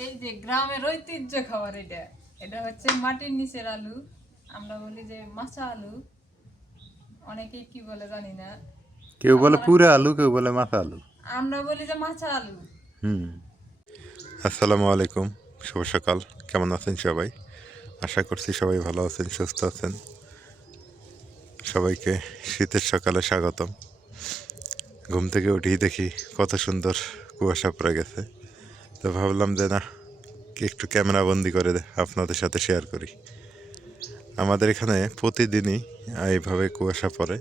এই যে গ্রামের ঐতিহ্য খাবার, এটা এটা হচ্ছে মাটির নিচের আলু। আমরা বলি যে মাচা আলু, অনেকে কি বলে জানি না। কেউ বলে আপনারা, পুরা আলু, কেউ বলে মাথা আলু। আমরা বলি যে মাচা আলু। হুম। আসসালামু আলাইকুম, শুভ সকাল। কেমন আছেন সবাই? আশা করছি সবাই ভালো আছেন, সুস্থ আছেন। সবাইকে শীতের সকালে স্বাগতম। ঘুম থেকে উঠেই দেখি কত সুন্দর কুয়াশা পড়ে গেছে। তো ভাবলাম যে না, একটু ক্যামেরা বন্দি করে আপনাদের সাথে শেয়ার করি। আমাদের এখানে প্রতিদিনই এইভাবে কুয়াশা পড়ে।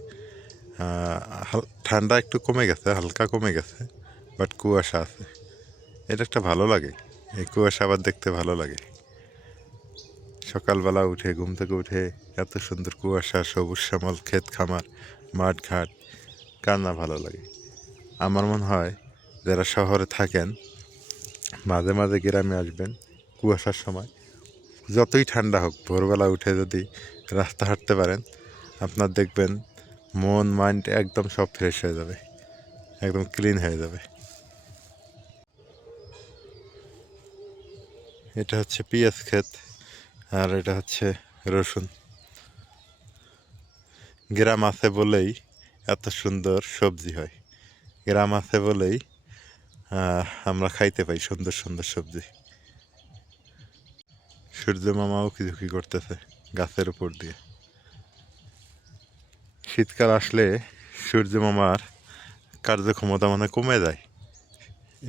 ঠান্ডা একটু কমে গেছে, হালকা কমে গেছে, বাট কুয়াশা আছে। এটা একটা ভালো লাগে, এই কুয়াশা আবার দেখতে ভালো লাগে। সকালবেলা উঠে, ঘুম থেকে উঠে এত সুন্দর কুয়াশা, সবুজ শ্যামল ক্ষেত খামার, মাঠ ঘাট, কার না ভালো লাগে? আমার মনে হয় যারা শহরে থাকেন মাঝে মাঝে গ্রামে আসবেন কুয়াশার সময়। যতই ঠান্ডা হোক, ভোরবেলা উঠে যদি রাস্তা হাঁটতে পারেন, আপনার দেখবেন মন মাইন্ড একদম সব ফ্রেশ হয়ে যাবে, একদম ক্লিন হয়ে যাবে। এটা হচ্ছে পেঁয়াজ ক্ষেত, আর এটা হচ্ছে রসুন। গ্রাম আছে বলেই এত সুন্দর সবজি হয়। গ্রাম আছে বলেই আমরা খাইতে পাই সুন্দর সুন্দর সবজি। সূর্য মামাও ঝুঁকি করতেছে গাছের উপর দিয়ে। শীতকাল আসলে সূর্য মামার কার্যক্ষমতা মানে কমে যায়,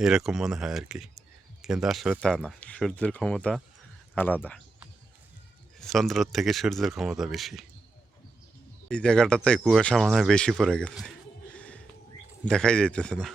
এরকম মনে হয় আর কি। কিন্তু আসলে তা না, সূর্যের ক্ষমতা আলাদা। চন্দ্রের থেকে সূর্যের ক্ষমতা বেশি। এই জায়গাটাতে কুয়াশা মনে হয় বেশি পড়ে গেছে, দেখাই যাইতেছে না।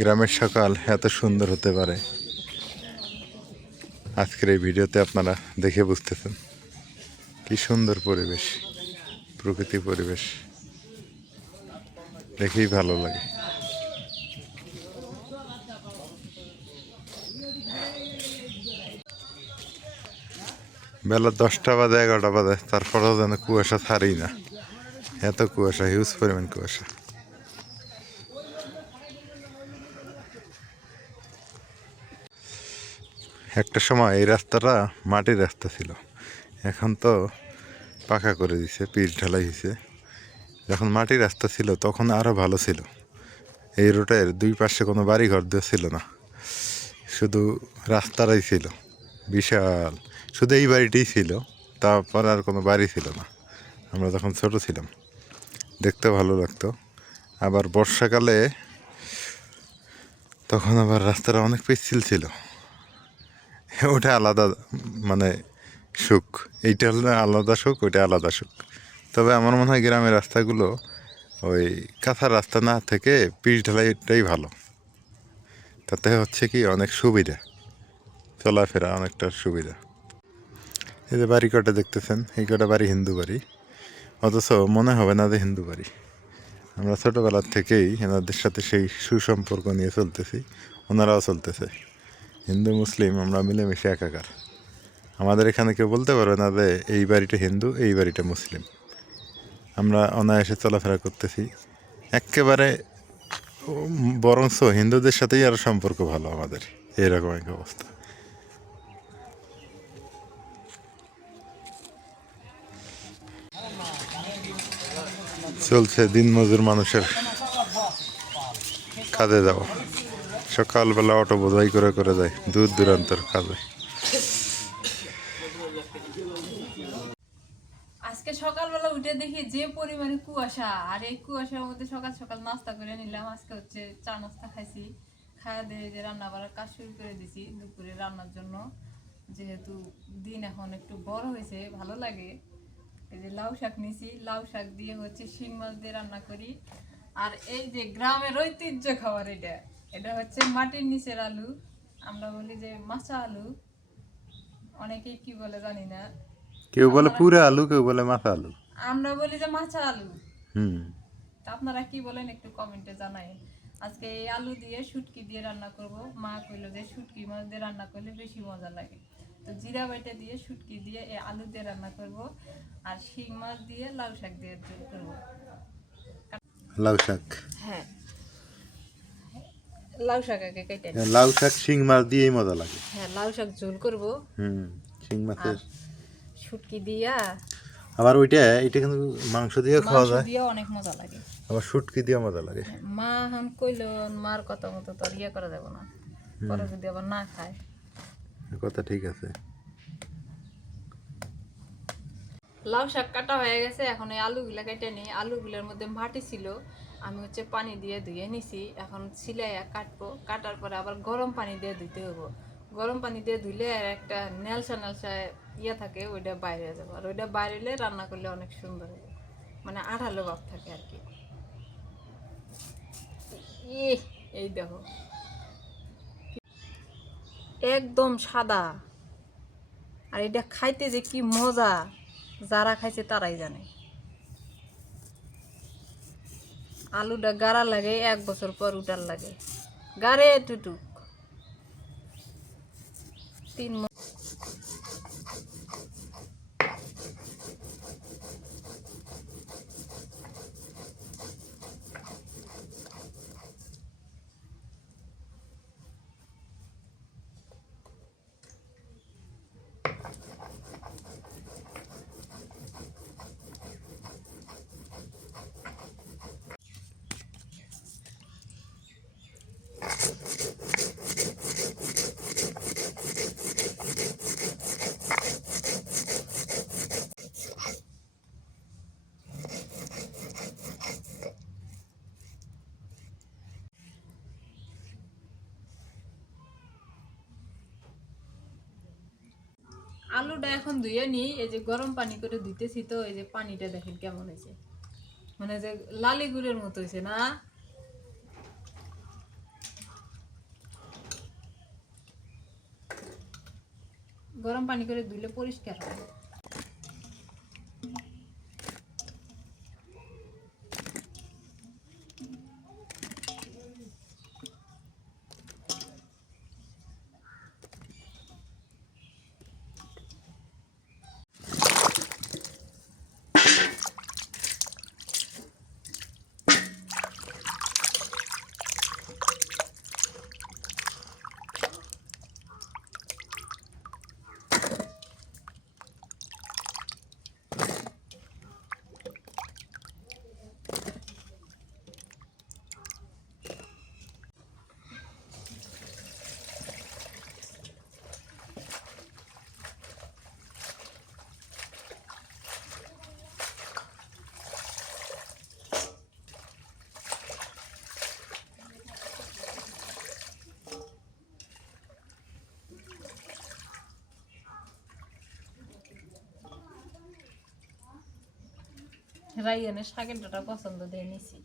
গ্রামের সকাল এত সুন্দর হতে পারে, আজকের এই ভিডিওতে আপনারা দেখে বুঝতেছেন। কি সুন্দর পরিবেশ, প্রকৃতি পরিবেশ, দেখেই ভালো লাগে। বেলা 10টা বাজে, 11টা বাজে, তারপরেও যেন কুয়াশা ছাড়েই না। এত কুয়াশা, হিউজ পরিমাণ কুয়াশা। একটা সময় এই রাস্তাটা মাটির রাস্তা ছিল, এখন তো পাকা করে দিছে, পিচ ঢালাই হয়েছে। যখন মাটির রাস্তা ছিল তখন আরও ভালো ছিল। এই রোডের দুই পাশে কোনো বাড়ি ঘর দিয়ে ছিল না, শুধু রাস্তাটাই ছিল বিশাল। শুধু এই বাড়িটিই ছিল, তারপর আর কোনো বাড়ি ছিল না। আমরা যখন ছোট ছিলাম দেখতে ভালো লাগতো। আবার বর্ষাকালে তখন আবার রাস্তাটা অনেক পিচ্ছিল ছিল, ওটা আলাদা মানে সুখ। এইটা হলো আলাদা সুখ, ওইটা আলাদা সুখ। তবে আমার মনে হয় গ্রামের রাস্তাগুলো ওই কাঁচা রাস্তা না থেকে পিচ ঢালাইটাই ভালো। তাতে হচ্ছে কি অনেক সুবিধা, চলাফেরা অনেকটা সুবিধা। এই যে বাড়ি কটা দেখতেছেন, এই কটা বাড়ি হিন্দু বাড়ি, অথচ মনে হবে না যে হিন্দু বাড়ি। আমরা ছোটোবেলার থেকেই এনাদের সাথে সেই সুসম্পর্ক নিয়ে চলতেছি, ওনারাও চলতেছে। হিন্দু মুসলিম আমরা মিলেমিশে একাকার। আমাদের এখানে কেউ বলতে পারবে না যে এই বাড়িটা হিন্দু, এই বাড়িটা মুসলিম। আমরা অনায়াসে চলাফেরা করতেছি একেবারে। বরঞ্চ হিন্দুদের সাথেই আরও সম্পর্ক ভালো আমাদের, এরকম এক অবস্থা। চলছে দিনমজুর মানুষের কাজে যাওয়া। সকালবেলা অটো বোঝাই করে করে যায় দূর দূরান্তর কাজে। আজকে সকালবেলা উঠে দেখি যে পরিমাণে কুয়াশা, আর এই কুয়াশার মধ্যে সকাল সকাল নাস্তা করে নিলাম। আজকে হচ্ছে চা নাস্তা খাইছি, খাওয়া দিয়ে যে রান্না বাড়ার কাজ শুরু করে দিছি দুপুরে রান্নার জন্য। যেহেতু দিন এখন একটু বড় হয়েছে, ভালো লাগে। এই যে লাউ শাক নিছি, লাউ শাক দিয়ে হচ্ছে শিং মাছ দিয়ে রান্না করি। আর এই যে গ্রামের ঐতিহ্য খাবার, এটা এটা হচ্ছে মাটির নিচের আলু, আমরা বলি যে মাচা আলু, অনেকেই কি বলে জানি না। কেউ বলে পুরা আলু, কেউ বলে মাথা আলু। আমরা বলি যে মাচা আলু। হুম। তা আপনারা কি বলেন একটু কমেন্টে জানাই। আজকে এই আলু দিয়ে শুটকি দিয়ে রান্না করব। মা কইলো যে শুটকি মাছ দিয়ে রান্না করলে বেশি মজা লাগে, তো জিরা বাইটা দিয়ে শুটকি দিয়ে এই আলু দিয়ে রান্না করব। আর শিং মাছ দিয়ে লাউ শাক দিয়ে ঝোল করব। লাউ শাক, হ্যাঁ, লাউ শাক আগে কেটে নিই। লাউ শাক শিং মাছ দিয়েই মজা লাগে। হ্যাঁ, লাউ শাক ঝোল করব। শিং মাছের শুটকি দিয়া, আবার এটা কিন্তু মাংস দিয়ে খাওয়া মাংস যায়, দিয়ে অনেক মজা লাগে। আবার শুটকি দিয়ে মজা লাগে। মা এখন কইলো মার কথা মতো তো আর ইয়ে করা যাবে না, পরে যদি আবার না খায়। কথা ঠিক আছে। লাউ শাক কাটা হয়ে গেছে, এখন এই আলুগুলা কেটে নিই। আলুগুলোর মধ্যে মাটি ছিল, আমি হচ্ছে পানি দিয়ে ধুয়ে নিছি। এখন সিলাইয়া কাটবো, কাটার পরে আবার গরম পানি দিয়ে ধুইতে হবো। গরম পানি দিয়ে ধুইলে আর একটা নেলসা নেলসা ইয়ে থাকে, ওইটা বাইরে হয়ে যাবে। আর ওইটা বাইরে হলে রান্না করলে অনেক সুন্দর হবে, মানে আঠালো ভাব থাকে আর কি। এই দেখো একদম সাদা, আর এটা খাইতে যে কি মজা, যারা খাইছে তারাই জানে। আলুটা গাড়া লাগে, 1 বছর পর উঠার লাগে, গাড়ে টুটুক 3 মাস। আলুটা এখন ধুয়ে নিই। এই যে গরম পানি করে ধুইতেছি, তো এই যে পানিটা দেখেন কেমন হয়েছে, মানে যে লালি গুড়ের মতো হয়েছে না। গরম পানি করে ধুইলে পরিষ্কার হয়। রাইয়ানের শাকের ডাটা পছন্দ দিয়ে নিছি।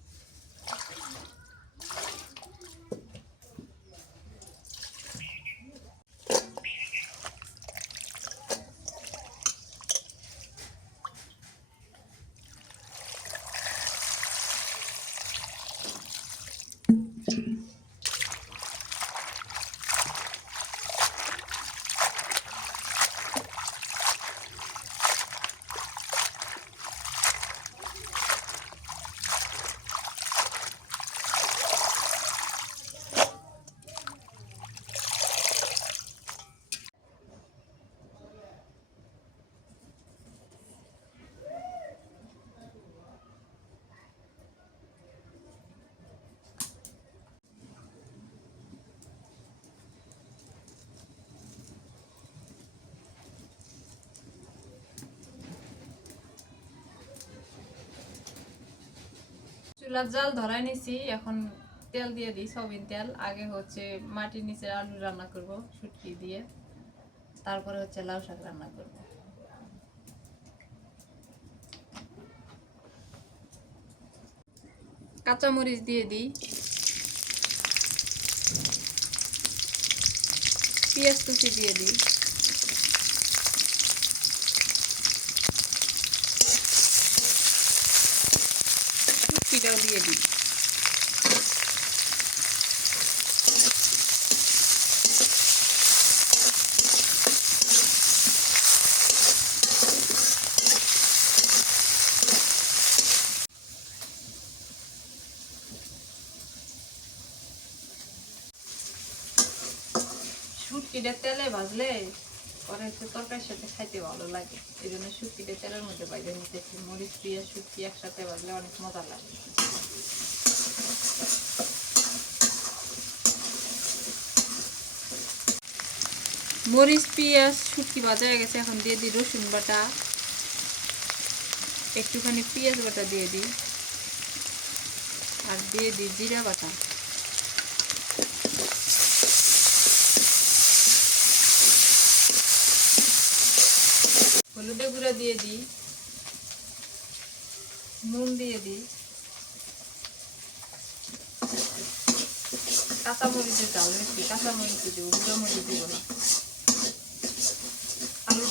চুলার জাল ধরাই নিছি, এখন তেল দিয়ে দিই সয়াবিন তেল। আগে হচ্ছে মাটির নিচে আলু রান্না করব শুটকি দিয়ে, তারপরে হচ্ছে লাউ শাক রান্না করব। কাঁচামরিচ দিয়ে দিই, পেঁয়াজ কুচি দিয়ে দিই, শুটকিটাও দিয়ে দিই। শুটকিটা তেলে ভাজলে পরে হচ্ছে তরকারির সাথে খাইতে ভালো লাগে, এই জন্য শুটকিটা তেলের মধ্যে বাইরে নিতেছি। মরিচ পেঁয়াজ শুটকি একসাথে ভাজলে অনেক মজা লাগে। মরিচ পেঁয়াজ শুটকি ভাজা হয়ে গেছে, এখন দিয়ে দিই রসুন বাটা, একটুখানি পেঁয়াজ বাটা দিয়ে দিই, আর দিয়ে দিই জিরা বাটা। হলুদের গুঁড়া দিয়ে দিই, নুন দিয়ে দিই, কাঁচামরিচের ঝাল বেশি, কাঁচামরিচ দিব, গুঁড়া মরিচ দিব না। আলু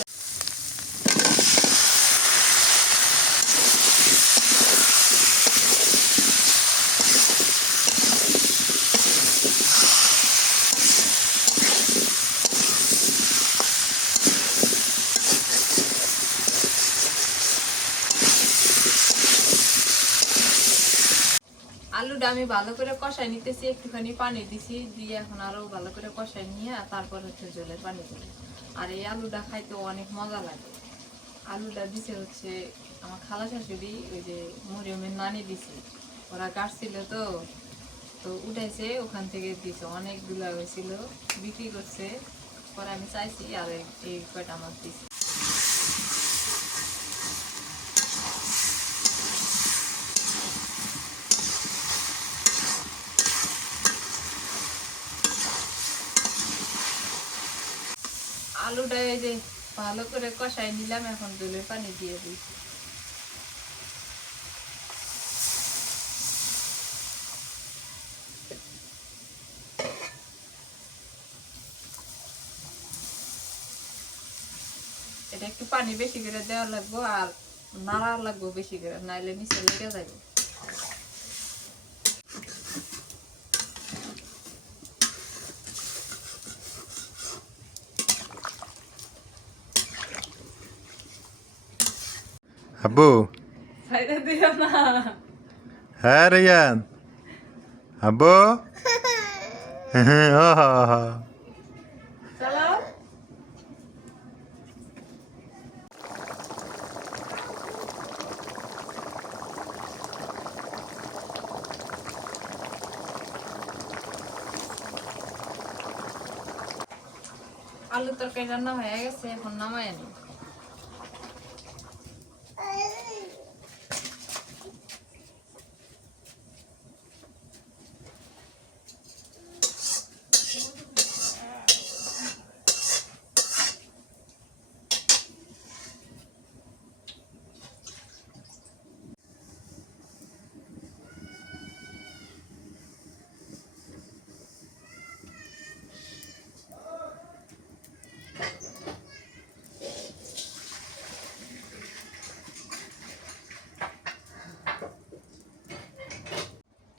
আলুটা আমি ভালো করে কষাই নিতেছি, একটুখানি পানি দিছি, দিয়ে এখন আরো ভালো করে কষাই নিয়ে তারপর হচ্ছে জলের পানি দিই। আর এই আলুটা খাইতে অনেক মজা লাগে। আলুটা দিছে হচ্ছে আমার খালা শাশুড়ি, ওই যে মরিয়মের নানি দিছে, ওরা কাটছিল তো তো উঠাইছে ওখান থেকে দিছে, অনেকগুলা হয়েছিল, বিক্রি করছে। পরে আমি চাইছি আর এই কয়টা আমার দিছে। আলুটা এই যে ভালো করে কষাই নিলাম, এখন জলের পানি দিয়ে দিই। এটা একটু পানি বেশি করে দেওয়া লাগবো, আর নাড়া লাগবো বেশি করে, নাইলে নিচে লেগে যাবে। আব্বু, ফায়দা দিও না। হ্যাঁ রেয়ান, আব্বু, হ্যাঁ ও চলো আলু তরকারি রান্না হয়ে গেছে, এখন নামাই আনি।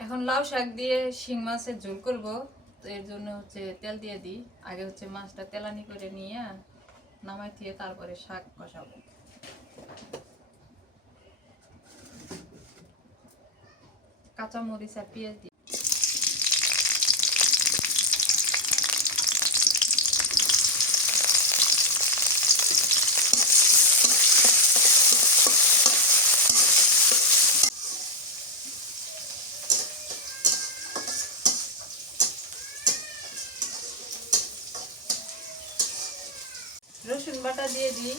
এখন লাউ শাক দিয়ে শিং মাছের ঝোল করব, তো এর জন্য হচ্ছে তেল দিয়ে দিই। আগে হচ্ছে মাছটা তেলানি করে নিয়ে নামাই দিয়ে তারপরে শাক কষাবো। কাঁচা মরিচ আর পেঁয়াজ দিই। রসুন বাটা দিয়ে দিই,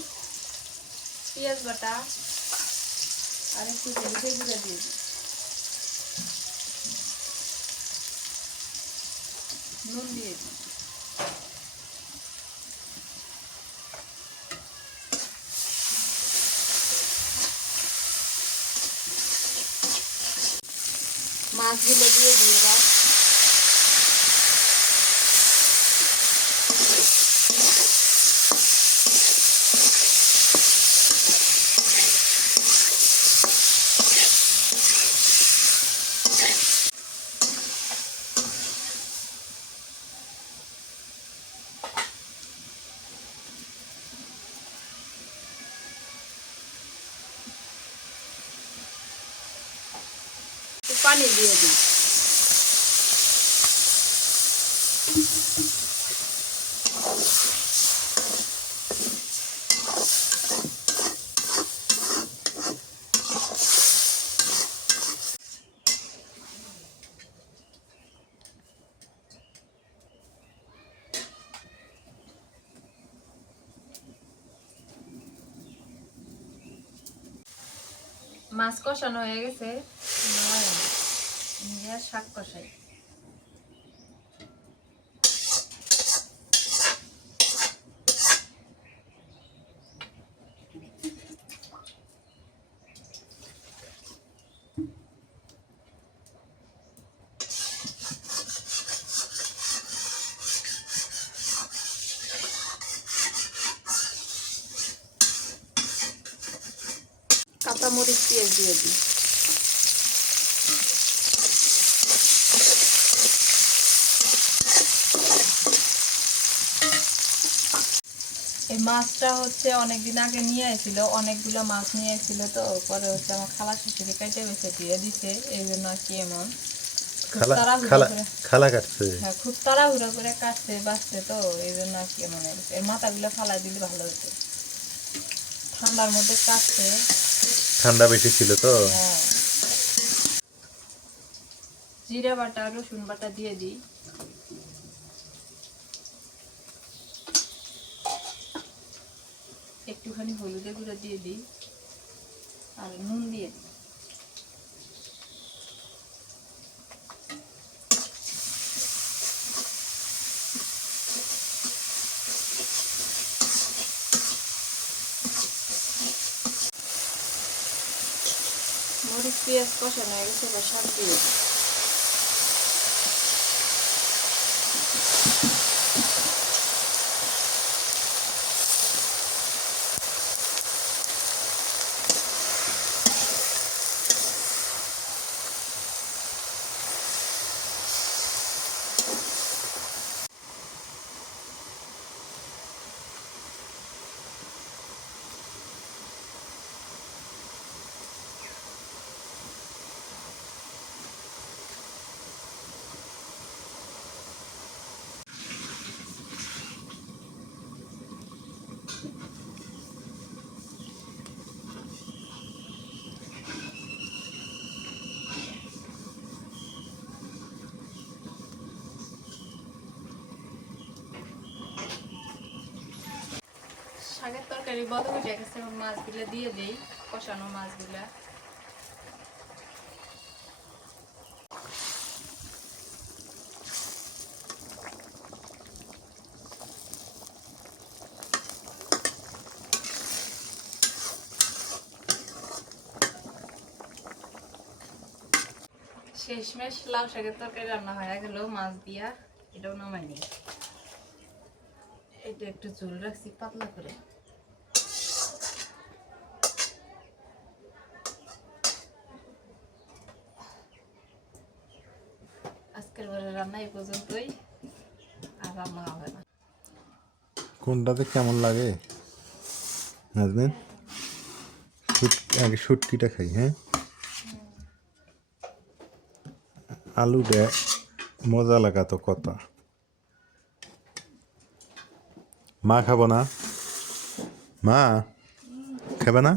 পেঁয়াজ বাটা, আর একটু হলুদের গুঁড়া দিয়ে দিই। নুন দিয়ে দিই। মাছগুলো দিয়ে দিয়ে দাও। পানি দিয়ে দিই। মাছ কষানো হয়ে গেছে, শাক কষাই। কাঁচামরিচ পেঁয়াজ দিয়ে দিই। এই মাছটা হচ্ছে অনেকদিন আগে নিয়ে আসছিল, অনেকগুলো মাছ নিয়ে আসছিল, তো পরে হচ্ছে আমার খালা শাশুড়ি কাইটে বেছে দিয়ে দিছে, এই জন্য আর কি এমন খালা কাটছে। হ্যাঁ, খুব তাড়াহুড়ো করে কাটছে বাঁচছে, তো এই জন্য আর কি এমন হয়েছে। এর মাথাগুলো ফালাই দিলে ভালো হতো, ঠান্ডার মধ্যে কাটছে, ঠান্ডা বেশি ছিল তো। হ্যাঁ। জিরা বাটা রসুন বাটা দিয়ে দিই। একটুখানি হলুদের গুঁড়ো দিয়ে দিই আর নুন দিয়ে দিই। মরিচ পেঁয়াজ কষানো হয়ে গেছে, এবার শাক দিয়ে দিই। শাকের তরকারি বড় হয়ে গেছে, মাছগুলো দিয়ে দিই, কষানো মাছগুলা। শেষমেশ লাউ শাকের তরকারি রান্না হয়ে গেল মাছ দিয়া, এটাও নামাই নিই। এটা একটু ঝোল রাখছি পাতলা করে। আজকের বারে রান্না এই পর্যন্তই, আর রান্না হবে না। কোনটাতে কেমন লাগে নাজমিন? আগে শুটকিটা খাই। হ্যাঁ, আলুটা মজা লাগা তো কথা। মা খাবো না? মা খাবে না?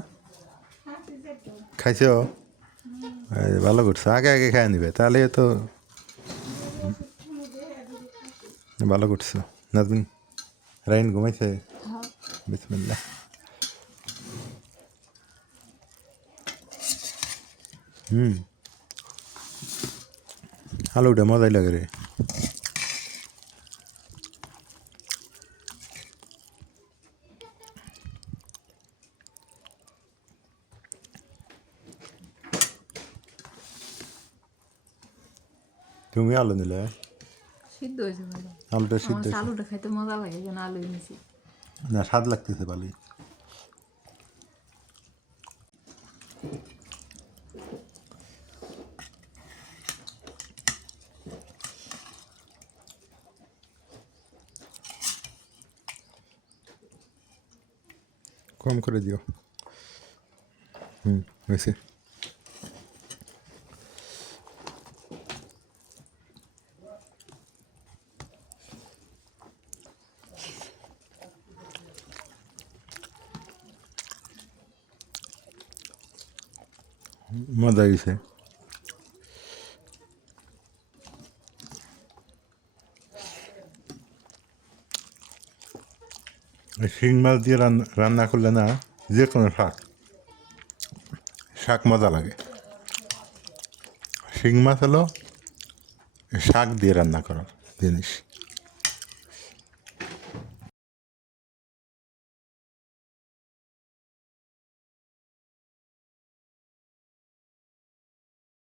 খাইছো? ভালো করছো, আগে আগে খাই নিবে, তাহলে তো ভালো করছো। নাজমিন রাইন ঘুমাইছে? বিসমিল্লাহ। আলুটা মজাই লাগে রে। তুমি আলু নিলে সিদ্ধ হয়েছে ভালো। আলুটা আমার সিদ্ধ হয়েছে। আলুটা খাইতে মজা লাগে যেন আলু নিছি। না স্বাদ লাগতেছে ভালোই। কম করে দিও। হয়েছে। মজা হয়েছে। শিং মাছ দিয়ে রান্না করলে না যে কোনো শাক মজা লাগে। শিং মাছ হলো শাক দিয়ে রান্না করার জিনিস।